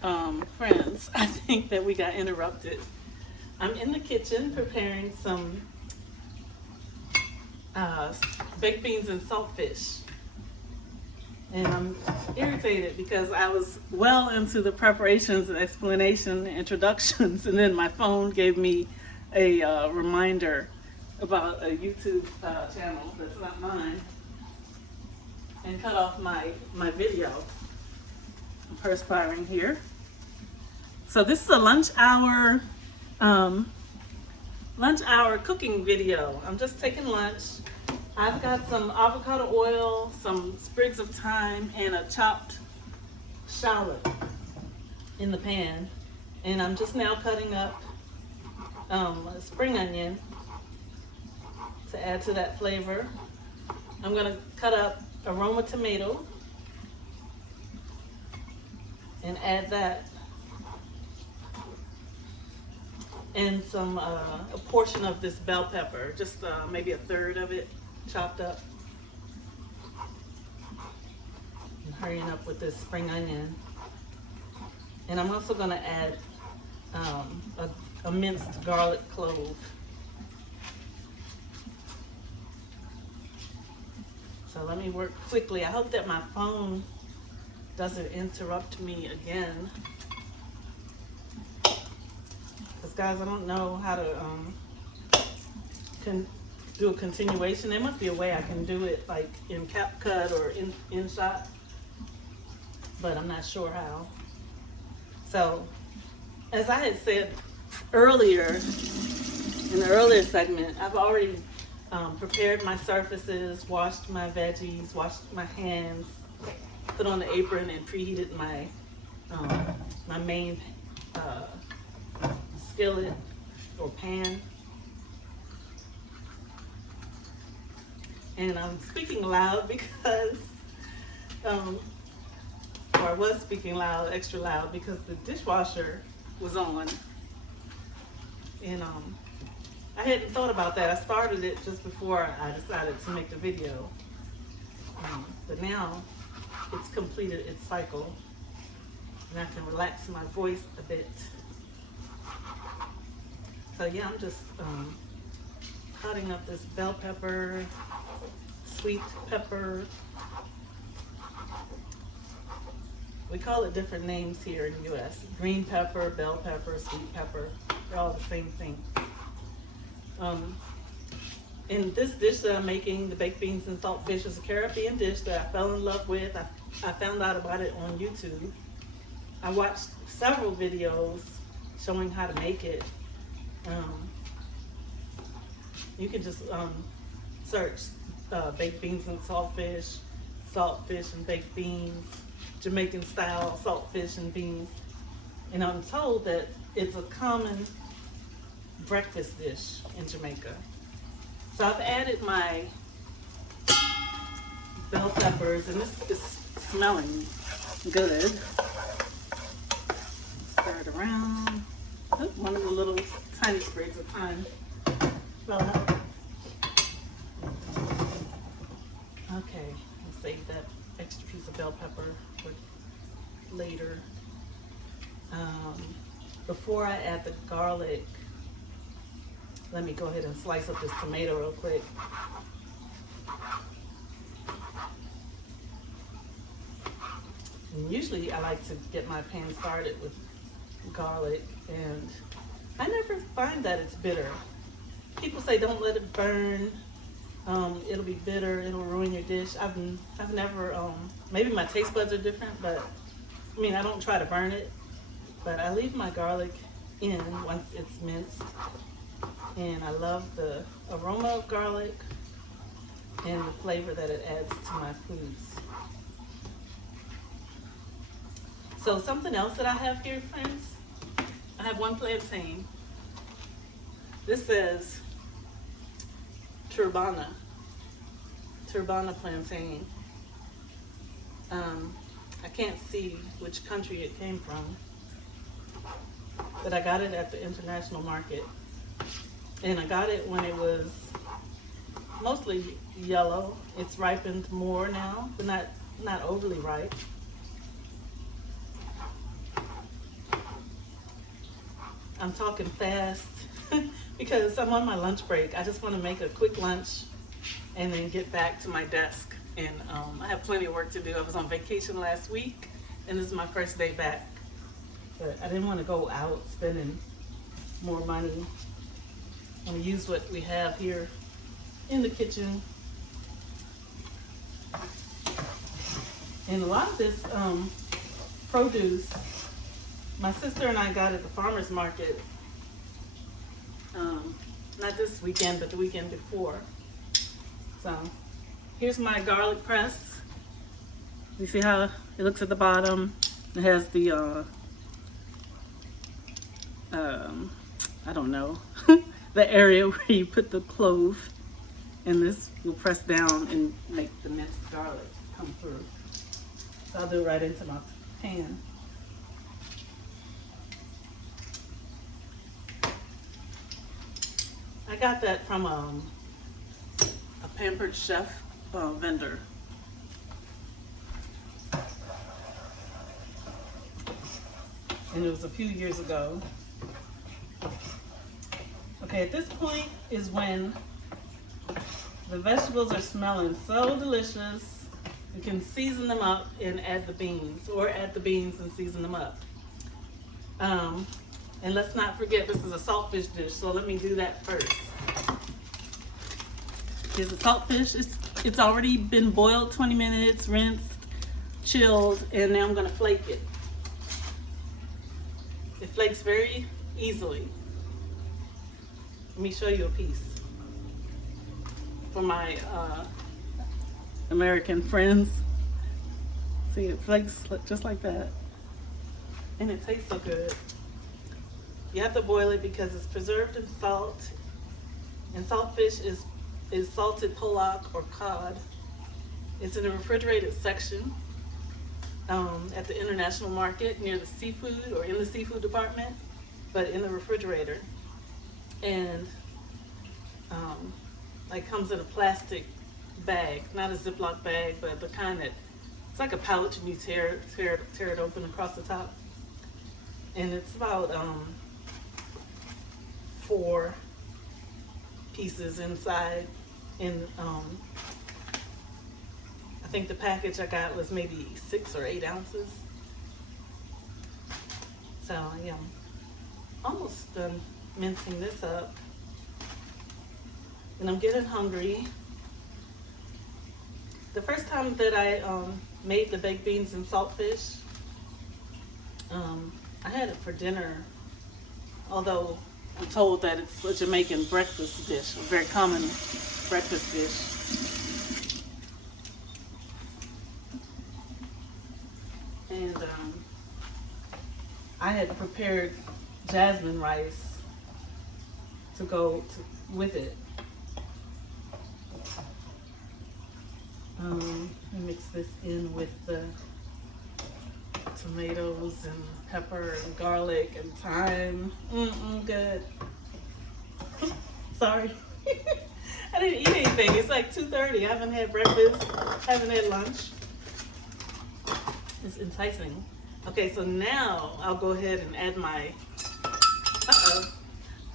Friends, I think that we got interrupted. I'm in the kitchen preparing some uh, baked beans and saltfish. And I'm irritated because I was well into the preparations and explanation and introductions, and then my phone gave me a reminder about a YouTube channel that's not mine and cut off my video. I'm perspiring here. So this is a um, lunch hour cooking video. I'm just taking lunch. I've got some avocado oil, some sprigs of thyme, and a chopped shallot in the pan. And I'm just now cutting up a spring onion to add to that flavor. I'm gonna cut up a Roma tomato and add that, and some a portion of this bell pepper, just maybe a third of it chopped up. I'm hurrying up with this spring onion, and I'm also going to add a minced garlic clove. So let me work quickly. I hope that my phone doesn't interrupt me again. Because guys, I don't know how to do a continuation. There must be a way I can do it like in CapCut or in shot, but I'm not sure how. So as I had said earlier, in the earlier segment, I've already prepared my surfaces, washed my veggies, washed my hands, put on the apron, and preheated my my main skillet or pan. And I'm speaking loud because, or I was speaking loud, extra loud, because the dishwasher was on. And I hadn't thought about that. I started it just before I decided to make the video. But now it's completed its cycle, and I can relax my voice a bit. So yeah, I'm just cutting up this bell pepper, sweet pepper. We call it different names here in the U.S. Green pepper, bell pepper, sweet pepper. They're all the same thing. In this dish that I'm making, the baked beans and saltfish, is a Caribbean dish that I fell in love with. I found out about it on YouTube. I watched several videos showing how to make it. You can just search baked beans and saltfish and baked beans, Jamaican style saltfish and beans. And I'm told that it's a common breakfast dish in Jamaica. So I've added my bell peppers, and this is smelling good. Stir it around. Oh, one of the little tiny sprigs of thyme fell out. Okay, I'll save that extra piece of bell pepper for later. Before I add the garlic, let me go ahead and slice up this tomato real quick. And usually I like to get my pan started with garlic, and I never find that it's bitter. People say don't let it burn. It'll be bitter. It'll ruin your dish. I've never. Maybe my taste buds are different, but I mean I don't try to burn it. But I leave my garlic in once it's minced, and I love the aroma of garlic and the flavor that it adds to my foods. So something else that I have here, friends, I have one plantain. This says turbana plantain. I can't see which country it came from, but I got it at the international market, and I got it when it was mostly yellow. It's ripened more now, but not overly ripe. I'm talking fast because I'm on my lunch break. I just want to make a quick lunch and then get back to my desk. And I have plenty of work to do. I was on vacation last week, and this is my first day back. But I didn't want to go out spending more money. I'm going to use what we have here in the kitchen. And a lot of this produce, my sister and I got at the farmer's market, not this weekend, but the weekend before. So here's my garlic press. You see how it looks at the bottom? It has the, I don't know, the area where you put the clove, and this will press down and make the minced garlic come through. So I'll do it right into my pan. I got that from a Pampered Chef vendor. And it was a few years ago. Okay, at this point is when the vegetables are smelling so delicious. You can season them up and add the beans, or add the beans and season them up. And let's not forget, this is a saltfish dish, so let me do that first. Here's the saltfish. It's already been boiled 20 minutes, rinsed, chilled, and now I'm gonna flake it. It flakes very easily. Let me show you a piece for my American friends. See, it flakes just like that. And it tastes so good. You have to boil it because it's preserved in salt. And saltfish is salted pollock or cod. It's in the refrigerated section at the international market near the seafood, or in the seafood department, but in the refrigerator. And like comes in a plastic bag, not a Ziploc bag, but the kind that, it's like a pouch and you tear it open across the top. And it's about 4 pieces inside. And I think the package I got was maybe 6 or 8 ounces. So yeah, I'm almost done mincing this up. And I'm getting hungry. The first time that I made the baked beans and saltfish, I had it for dinner, although I'm told that it's a Jamaican breakfast dish, a very common breakfast dish. And I had prepared jasmine rice to go with it. Mix this in with the tomatoes and pepper and garlic and thyme. Good. Sorry. I didn't eat anything. It's like 2:30. I haven't had breakfast. Haven't had lunch. It's enticing. Okay, so now I'll go ahead and add my,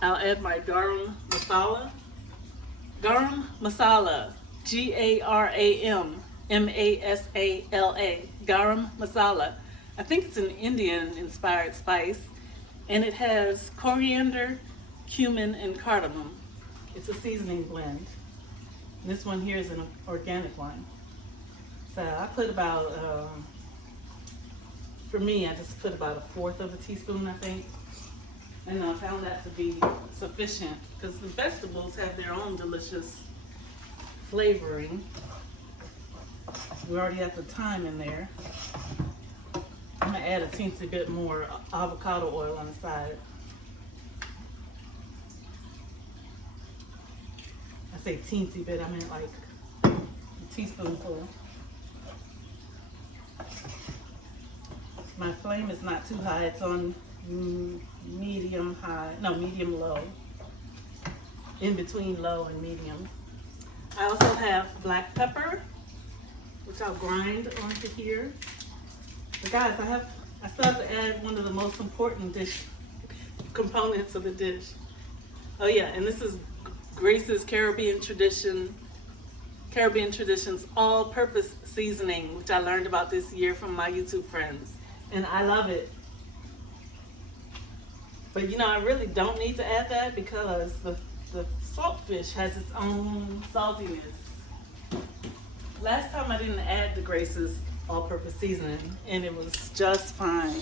I'll add my garam masala. Garam masala. Garam masala. Garam masala. I think it's an Indian-inspired spice, and it has coriander, cumin, and cardamom. It's a seasoning blend. This one here is an organic one. So I put about, for me, I just put about 1/4 of a teaspoon, I think. And I found that to be sufficient because the vegetables have their own delicious flavoring. We already have the thyme in there. I'm gonna add a teensy bit more avocado oil on the side. I say teensy bit, I meant like a teaspoonful. My flame is not too high, it's on medium low. In between low and medium. I also have black pepper, which I'll grind onto here. But guys, I still have to add one of the most important components of the dish. Oh yeah, and this is Grace's Caribbean Traditions all-purpose seasoning, which I learned about this year from my YouTube friends, and I love it. But you know, I really don't need to add that because the saltfish has its own saltiness. Last time I didn't add the Grace's all-purpose seasoning, and it was just fine.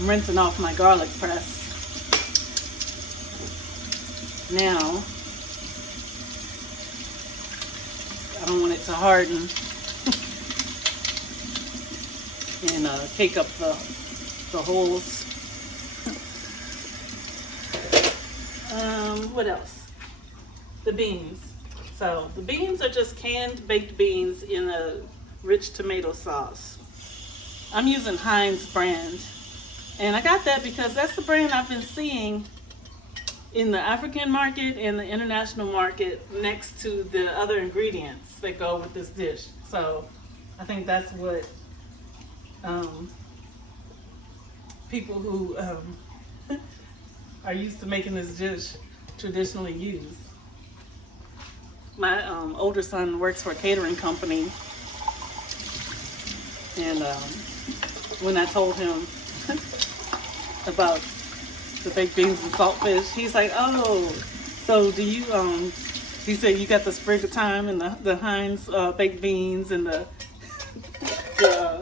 I'm rinsing off my garlic press. Now, I don't want it to harden and cake up the holes. What else? The beans. So the beans are just canned baked beans in a rich tomato sauce. I'm using Heinz brand. And I got that because that's the brand I've been seeing in the African market and the international market next to the other ingredients that go with this dish. So I think that's what people who are used to making this dish traditionally use. My older son works for a catering company, and when I told him about the baked beans and saltfish, he's like, "Oh, so do you?" He said, "You got the sprig of thyme and the Heinz baked beans and the."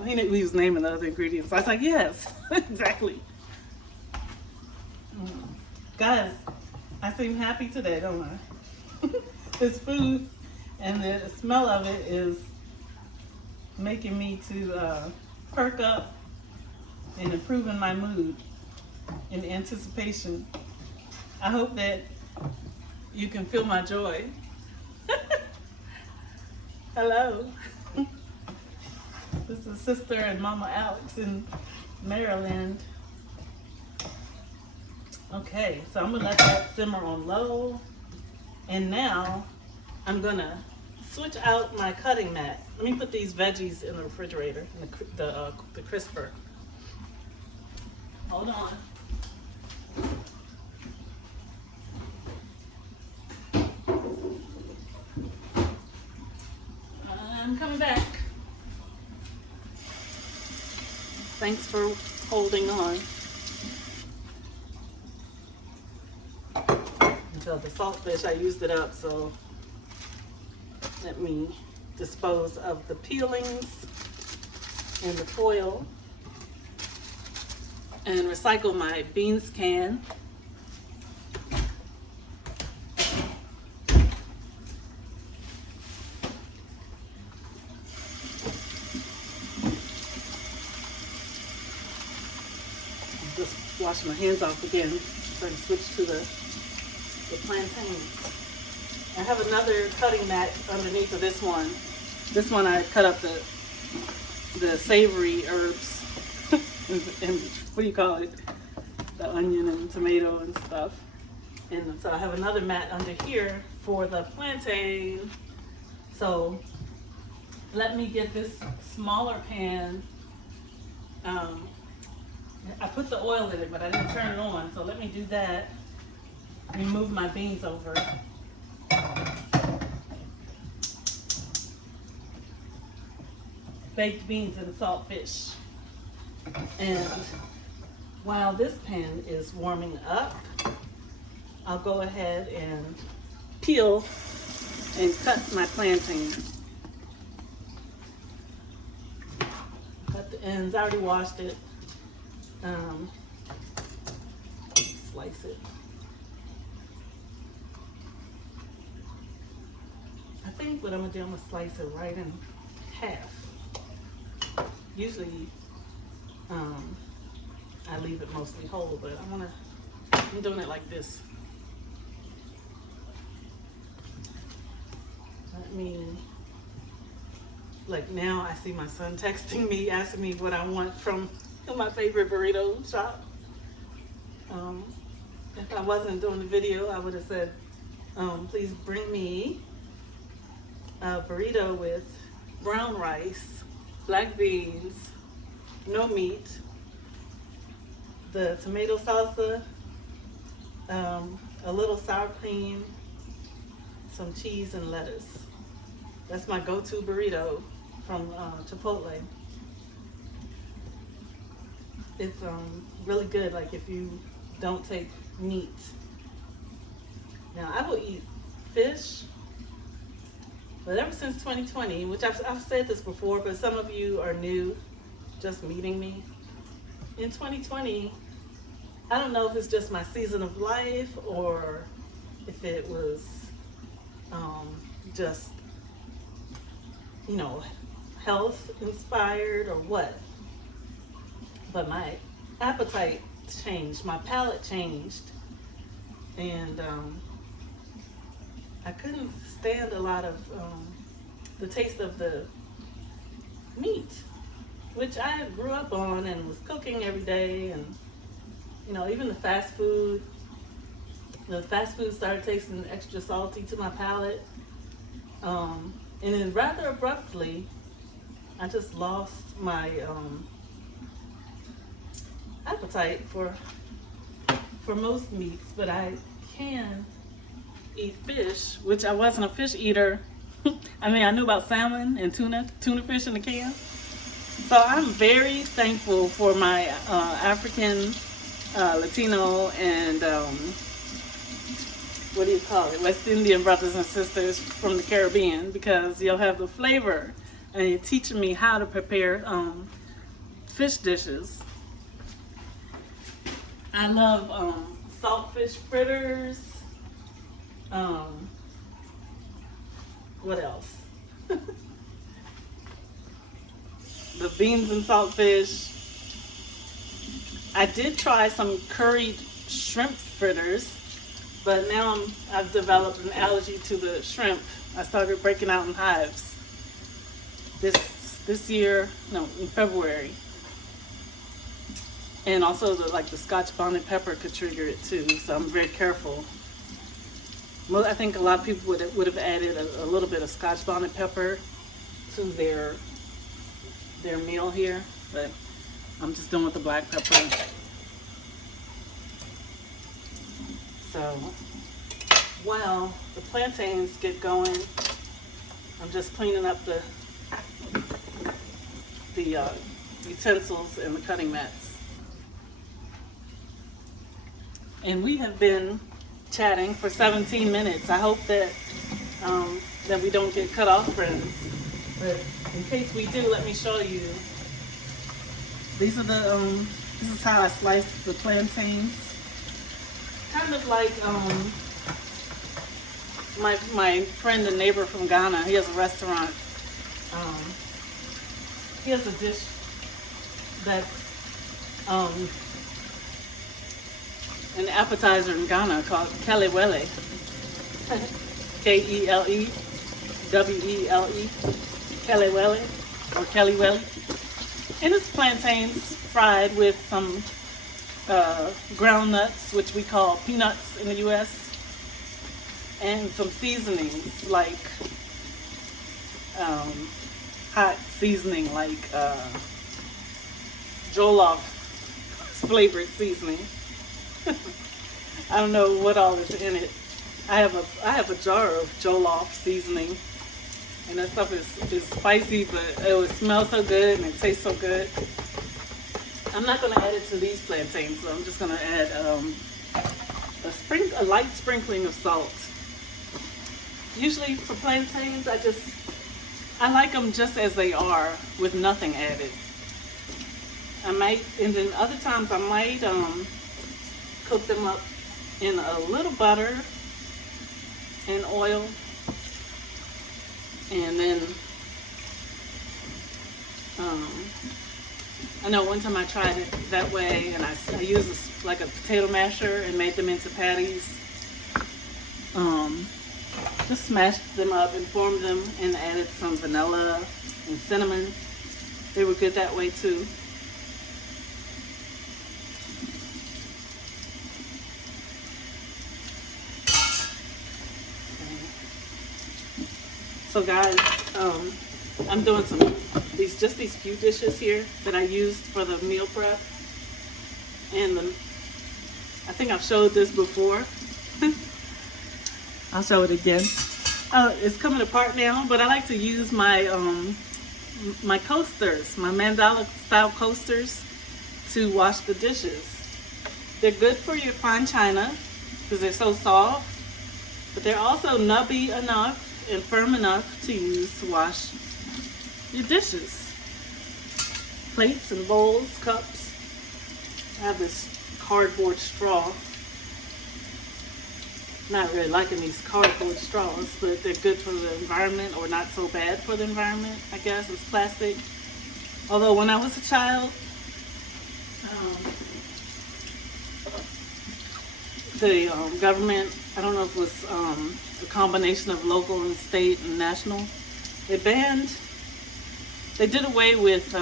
He was naming the other ingredients. I was like, "Yes, exactly." Guys, I seem happy today, don't I? This food and the smell of it is making me to perk up and improving my mood in anticipation. I hope that you can feel my joy. Hello. This is Sister and Mama Alex in Maryland. Okay, so I'm gonna let that simmer on low. And now I'm gonna switch out my cutting mat. Let me put these veggies in the refrigerator, in the crisper. Hold on. I'm coming back. Thanks for holding on. So the saltfish, I used it up, so let me dispose of the peelings and the foil and recycle my beans can. Just wash my hands off again so I can switch to the plantains. I have another cutting mat underneath of this one. This one I cut up the savory herbs and what do you call it? The onion and tomato and stuff. And so I have another mat under here for the plantain. So let me get this smaller pan. I put the oil in it, but I didn't turn it on. So let me do that. Remove my beans over. Baked beans and saltfish. And while this pan is warming up, I'll go ahead and peel and cut my plantain. Cut the ends. I already washed it. Slice it. I think what I'm gonna do, I'm gonna slice it right in half. Usually, I leave it mostly whole, but I'm doing it like this. Like now I see my son texting me, asking me what I want from my favorite burrito shop. If I wasn't doing the video, I would have said, please bring me a burrito with brown rice, black beans, no meat, the tomato salsa, a little sour cream, some cheese and lettuce. That's my go-to burrito from Chipotle. It's really good, like if you don't take meat. Now I will eat fish, but ever since 2020, which I've said this before, but some of you are new, just meeting me. In 2020, I don't know if it's just my season of life or if it was just, you know, health inspired or what. But my appetite changed, my palate changed, and I couldn't stand a lot of the taste of the meat, which I grew up on and was cooking every day, and you know, even the fast food started tasting extra salty to my palate, and then rather abruptly, I just lost my appetite for most meats, but I can eat fish, which I wasn't a fish eater. I mean, I knew about salmon and tuna fish in the can. So I'm very thankful for my African, Latino, and what do you call it, West Indian brothers and sisters from the Caribbean, because you'll have the flavor and you're teaching me how to prepare fish dishes. I love saltfish fritters. What else? The beans and saltfish. I did try some curried shrimp fritters, but now I've developed an allergy to the shrimp. I started breaking out in hives this year, no, in February. And also the Scotch bonnet pepper could trigger it too, so I'm very careful. I think a lot of people would have added a little bit of Scotch bonnet pepper to their meal here, but I'm just doing with the black pepper. So while the plantains get going, I'm just cleaning up the utensils and the cutting mats. And we have been chatting for 17 minutes. I hope that that we don't get cut off, friends. But in case we do, let me show you. These are this is how I slice the plantains. Kind of like my friend and neighbor from Ghana. He has a restaurant. He has a dish that's an appetizer in Ghana called kelewele. Kelewele. Kelewele or kelewele. And it's plantains fried with some ground nuts, which we call peanuts in the U.S., and some seasonings like hot seasoning like jollof flavored seasoning. I don't know what all is in it. I have a jar of jollof seasoning, and that stuff is spicy, but it would smell so good and it tastes so good. I'm not going to add it to these plantains, so I'm just going to add a light sprinkling of salt. Usually for plantains, I like them just as they are with nothing added. And then other times I might cook them up in a little butter and oil, and then I know one time I tried it that way, and I used like a potato masher and made them into patties. Just smashed them up and formed them and added some vanilla and cinnamon. They were good that way too. So guys, I'm doing these few dishes here that I used for the meal prep. And I think I've showed this before. I'll show it again. It's coming apart now, but I like to use my coasters, my mandala style coasters, to wash the dishes. They're good for your fine china because they're so soft, but they're also nubby enough and firm enough to use to wash your dishes. Plates and bowls, cups. I have this cardboard straw. Not really liking these cardboard straws, but they're good for the environment, or not so bad for the environment, I guess. It's plastic. Although when I was a child, the government, I don't know if it was a combination of local and state and national, they did away with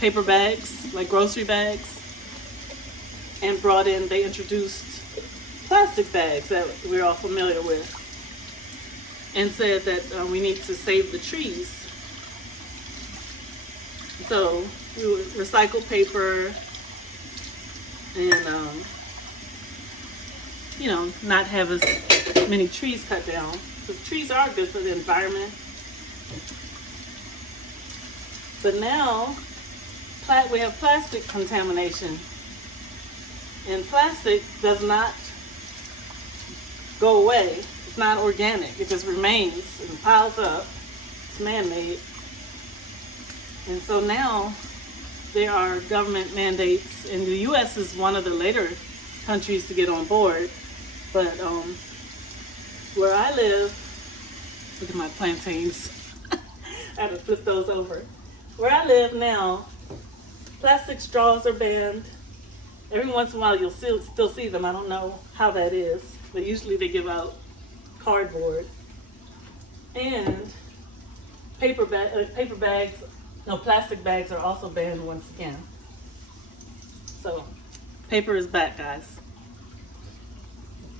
paper bags, like grocery bags, and they introduced plastic bags that we're all familiar with, and said that we need to save the trees. So we would recycle paper and, not have as many trees cut down. Because trees are good for the environment. But now, we have plastic contamination. And plastic does not go away. It's not organic. It just remains and piles up. It's man-made. And so now there are government mandates, and the U.S. is one of the later countries to get on board. But where I live, look at my plantains. I had to flip those over. Where I live now, plastic straws are banned. Every once in a while you'll still see them. I don't know how that is, but usually they give out cardboard. And plastic bags are also banned once again. So paper is back, guys.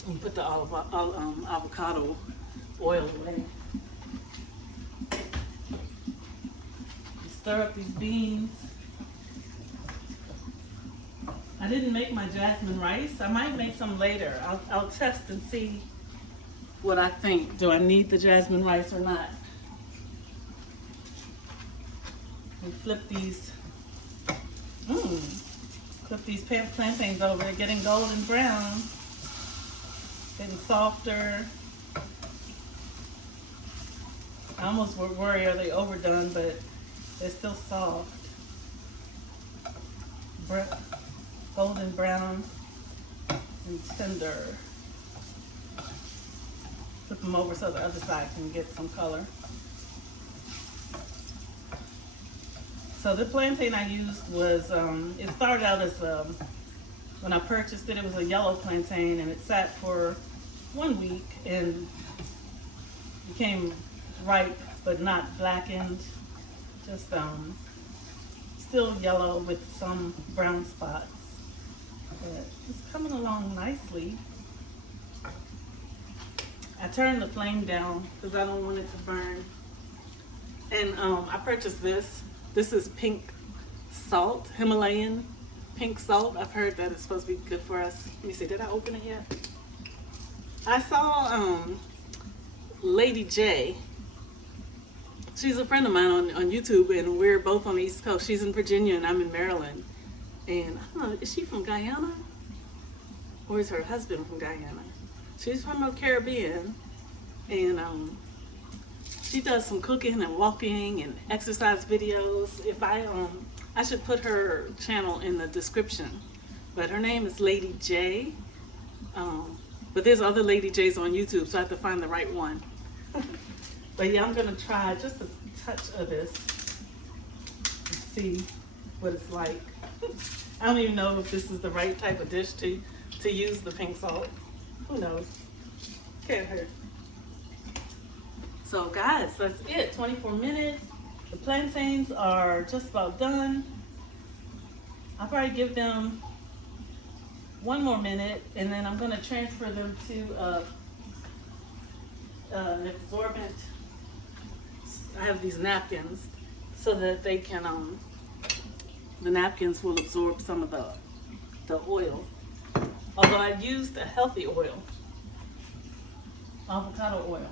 And put the avocado oil away. Stir up these beans. I didn't make my jasmine rice. I might make some later. I'll test and see what I think. Do I need the jasmine rice or not? We flip these plantains over. They're getting golden brown, getting softer. I almost worry, are they overdone, but they're still soft. Golden brown and tender. Flip them over so the other side can get some color. So the plantain I used was, it started out as, when I purchased it, it was a yellow plantain, and it sat for 1 week and became ripe but not blackened, just still yellow with some brown spots. But it's coming along nicely. I turned the flame down because I don't want it to burn. And I purchased this. This is pink salt, Himalayan pink salt. I've heard that it's supposed to be good for us. Let me see, did I open it yet? I saw Lady J. She's a friend of mine on YouTube, and we're both on the East Coast. She's in Virginia and I'm in Maryland. And I don't know, is she from Guyana? Or is her husband from Guyana? She's from the Caribbean, and she does some cooking and walking and exercise videos. If I should put her channel in the description. But her name is Lady J. But there's other Lady J's on YouTube, so I have to find the right one. But yeah, I'm gonna try just a touch of this and see what it's like. I don't even know if this is the right type of dish to use the pink salt. Who knows? Can't hurt. So guys, that's it. 24 minutes. The plantains are just about done. I'll probably give them 1 more minute, and then I'm going to transfer them to an absorbent. I have these napkins so that they can the napkins will absorb some of the oil. Although I used a healthy oil, avocado oil.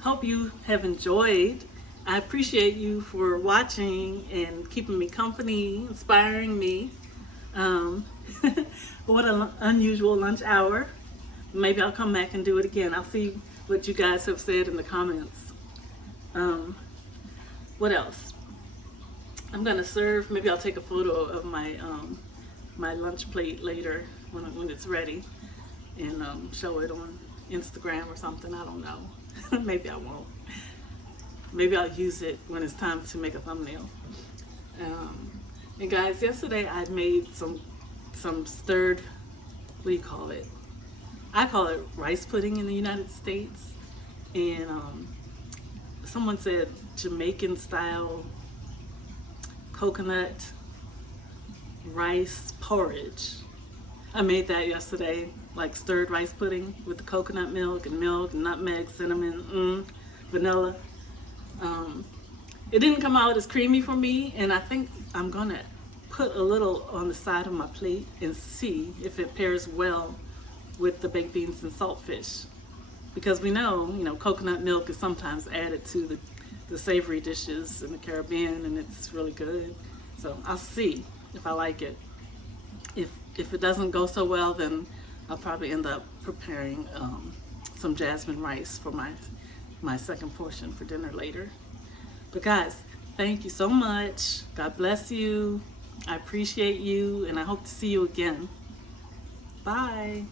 Hope you have enjoyed. I appreciate you for watching and keeping me company, inspiring me. What an unusual lunch hour. Maybe I'll come back and do it again. I'll see what you guys have said in the comments. What else? I'm gonna serve. Maybe I'll take a photo of my my lunch plate later when it's ready, and show it on Instagram or something. I don't know. Maybe I won't. Maybe I'll use it when it's time to make a thumbnail. And guys, yesterday I made some stirred. What do you call it? I call it rice pudding in the United States, and someone said Jamaican style coconut rice porridge. I made that yesterday, like stirred rice pudding with the coconut milk and nutmeg, cinnamon, vanilla. It didn't come out as creamy for me, and I think I'm gonna put a little on the side of my plate and see if it pairs well with the baked beans and saltfish, because we know, coconut milk is sometimes added to the savory dishes in the Caribbean, and it's really good. So I'll see if I like it. If it doesn't go so well, then I'll probably end up preparing some jasmine rice for my second portion for dinner later. But guys, thank you so much. God bless you. I appreciate you, and I hope to see you again. Bye.